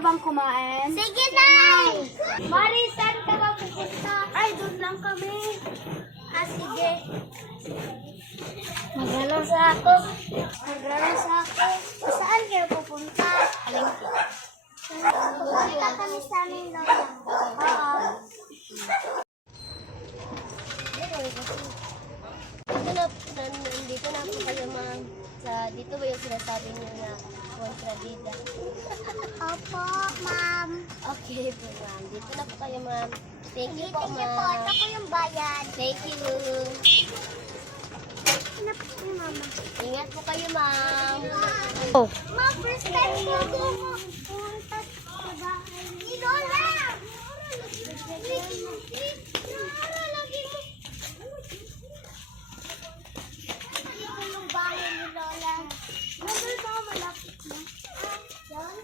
bang kumain? Sige, Nay! Mari, saan ka ba pupunta? Ay, doon lang kami. Ah, sige. Mag-alasa ako. Saan kayo pupunta? Pupunta kami sa aming lola. Oo. Nandito na po kayo, ma'am. Dito ba yung sinasabi niyo na kontradida? Opo, ma'am. Okay po, ma'am. Dito na po kayo, ma'am. Thank you po, Thank you po. ma'am. Ito po yung bayan. Thank you. Ano po yung mama? Ingat po kayo, ma'am. Oh. Ma'am, first time po ako pumunta sa bahay ni Lola. Ito yung bahay ni Lola. Nandun ba malapit na? Yan.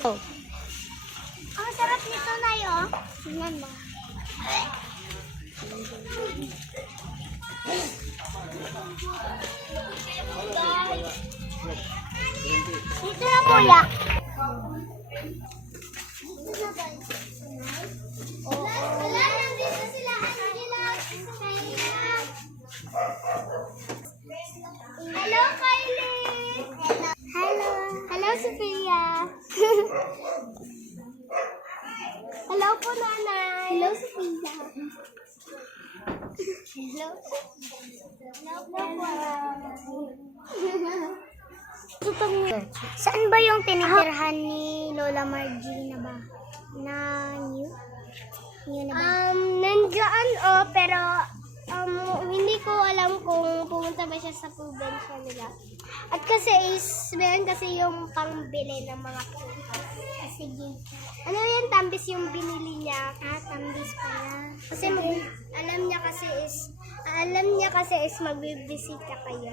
Oh. Ang sarap nito na yun. Tingnan mo. Dito na kuya. Wala, nandito sila. Hello, Kylie. Hello. Hello, Sophia. Hello po, Nanay. Hello, Sophia. Hello. Saan ba yung tinitirhan ni Lola Margie na ba? Na new? New na ba? Nandiyan pero hindi ko alam kung pumunta ba siya sa probinsya nila. At kasi meron kasi yung pangbili ng mga pumunta. Sige. Ano yan, tambis yung binili niya? Tambis pala. Kasi alam niya kasi is magbibisita kayo.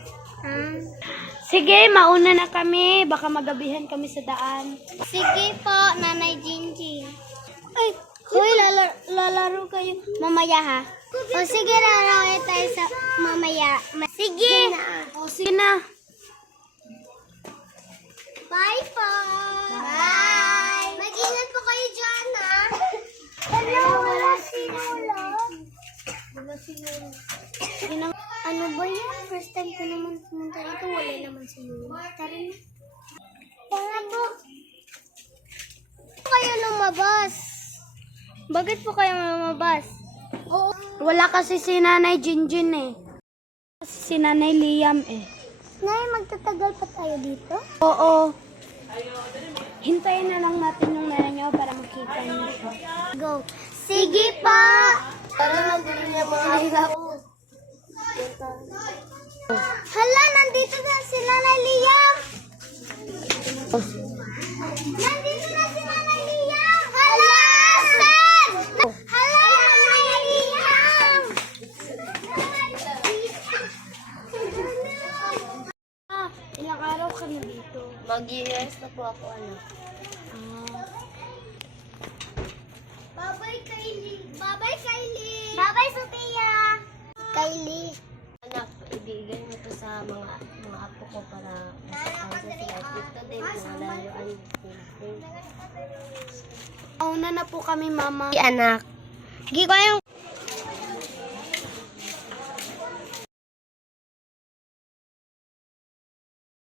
Sige, mauna na kami. Baka magabihan kami sa daan. Sige po, Nanay Jinjin. Ay, hoy, lalaro kayo. Mamaya ha? O sige, lalaro tayo sa mamaya. Sige. O, sige na. Bye po. Bye. Mag-ingat po kayo dyan ha. Hello, wala si Lola. Wala si Lola. Ano ba yan? First time ko naman pumunta dito. Wala naman si Lola. Tara na. Tara po. Kayo lumabas. Bakit po kayo lumabas? Oo. Wala kasi si Nanay Jinjin eh. Si Nanay Liam eh. Nay, magtatagal pa tayo dito? Oo. Hintayin na lang natin yung nanay niyo para makita niyo siya. Go. Sige pa. Ano lang gulo niya, mga Hala, nandito na si Nanay Liam. Nandito na si Nanay Liam. Hala, saan? Hala, Nanay Liam. Ilang araw ka na dito? Mag-years na po ako, ano. Bye-bye, Kylie. Bye-bye, Kylie. Bye-bye, Sophia. Kylie. Anak, ibigay mo to sa mga apo ko para masakay sila. Dito din, mga laruan. Mauna na po kami, Mama. Anak. Hindi ko yung